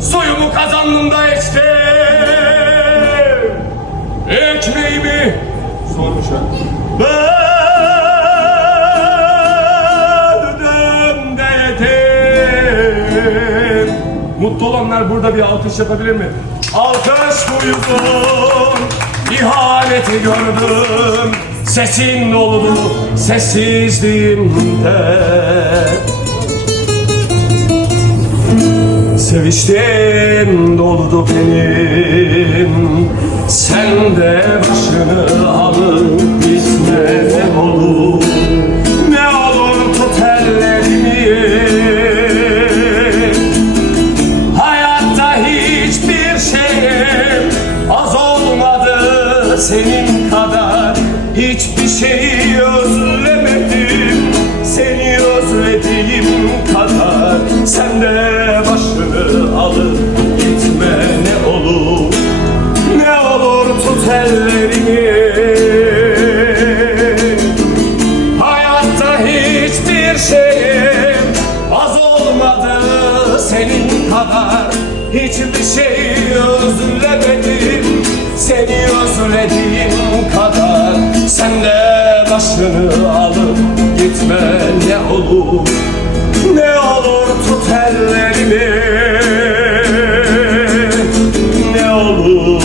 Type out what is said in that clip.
Suyumu kazanımda içtim, ekmeğimi sormuş ha. Böldüm de yedim. Mutlu olanlar burada bir alkış yapabilir mi? Alkış buyurdum, ihaneti gördüm. Sesin dolu sessizliğimde. Seviştim doludu benim, sen de başını alıp gitme ne olur. Ne olur tut ellerimi, hayatta hiçbir şeyim az olmadı senin kadar. Hiçbir şeyi özlemedim, seni özlediğim kadar. Sen de başını alıp gitme ne olur. Ne olur tut ellerimi, hayatta hiçbir şeyim az olmadı senin kadar. Hiçbir şeyi özlemedim, seni özlediğim kadar. Sen de başını alıp gitme ne olur. Ne olur tut ellerimi, ne olur.